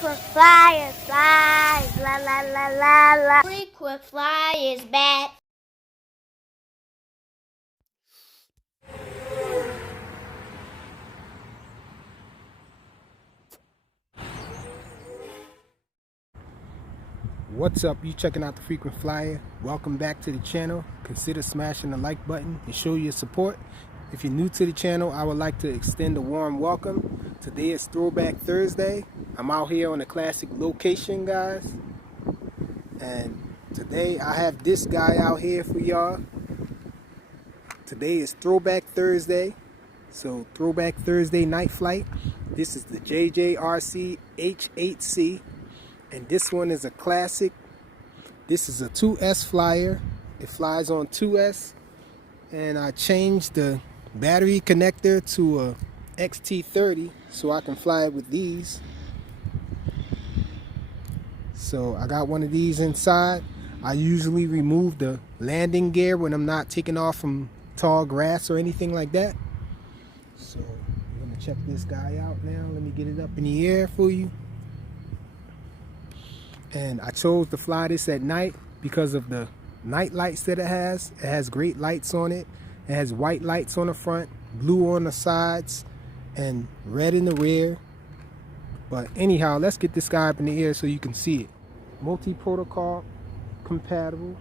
Frequent flyers, flies, la la la la la. Frequent flyers back. What's up? You checking out the Frequent Flyer. Welcome back to the channel. Consider smashing the like button and show your support. If you're new to the channel, I would like to extend a warm welcome. Today is Throwback Thursday. I'm out here on a classic location, guys. And today I have this guy out here for y'all. Today is Throwback Thursday. So Throwback Thursday night flight. This is the JJRC H8C. And this one is a classic. This is a 2S flyer. It flies on 2S. And I changed the battery connector to a XT30 so I can fly it with these. So I got one of these inside. I usually remove the landing gear when I'm not taking off from tall grass or anything like that. So I'm gonna check this guy out now. Let me get it up in the air for you. And I chose to fly this at night because of the night lights that it has. It has great lights on it. It has white lights on the front, blue on the sides, and red in the rear. But anyhow, let's get this guy up in the air so you can see it. Multi-protocol compatible.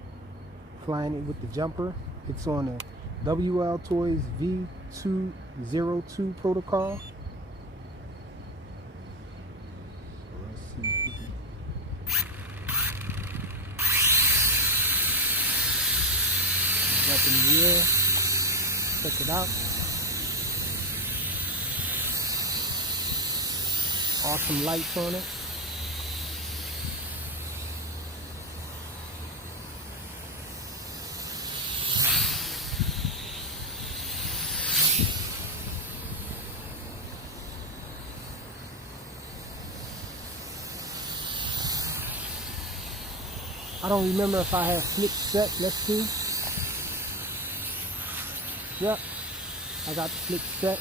Flying it with the jumper. It's on a WL Toys V202 protocol. So let's see if we can up in the air. Check it out. Awesome lights on it. I don't remember if I have flick set. Let's see. Yep, I got the flick set.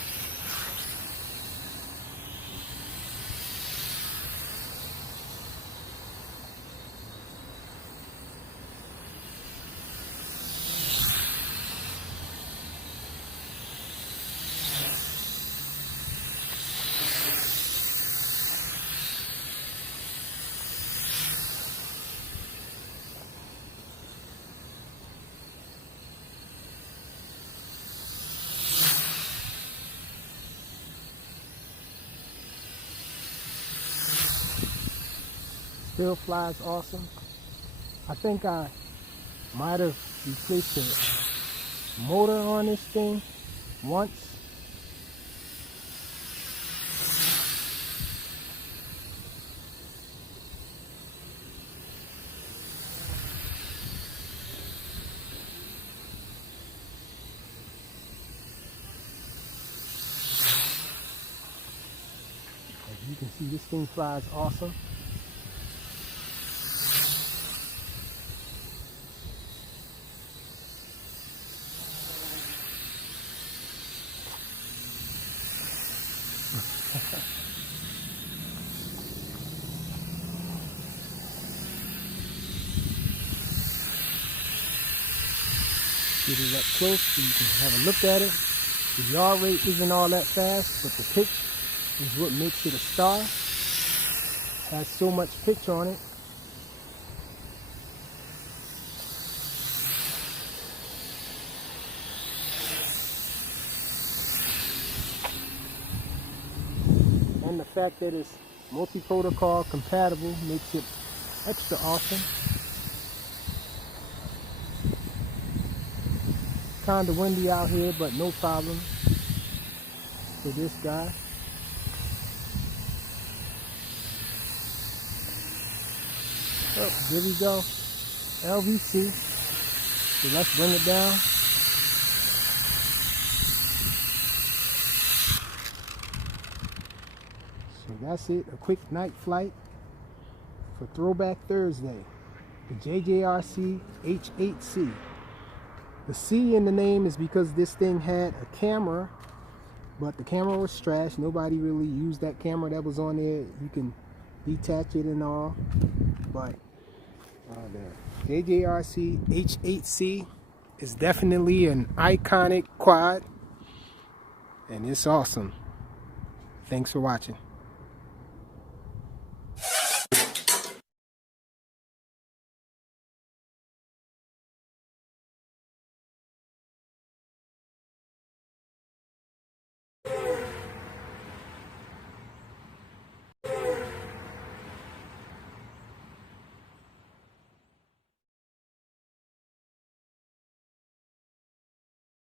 Still flies awesome. I think I might have replaced the motor on this thing once. As you can see, this thing flies awesome. Get it up close so you can have a look at it. The yaw rate isn't all that fast, but the pitch is what makes it a star. It has so much pitch on it. And the fact that it's multi-protocol compatible makes it extra awesome. Kind of windy out here, but no problem for this guy. Oh, there we go. LVC. So let's bring it down. So that's it. A quick night flight for Throwback Thursday. The JJRC H8C. The C in the name is because this thing had a camera, but the camera was trash. Nobody really used that camera that was on there. You can detach it and all. But the JJRC H8C is definitely an iconic quad, and it's awesome. Thanks for watching.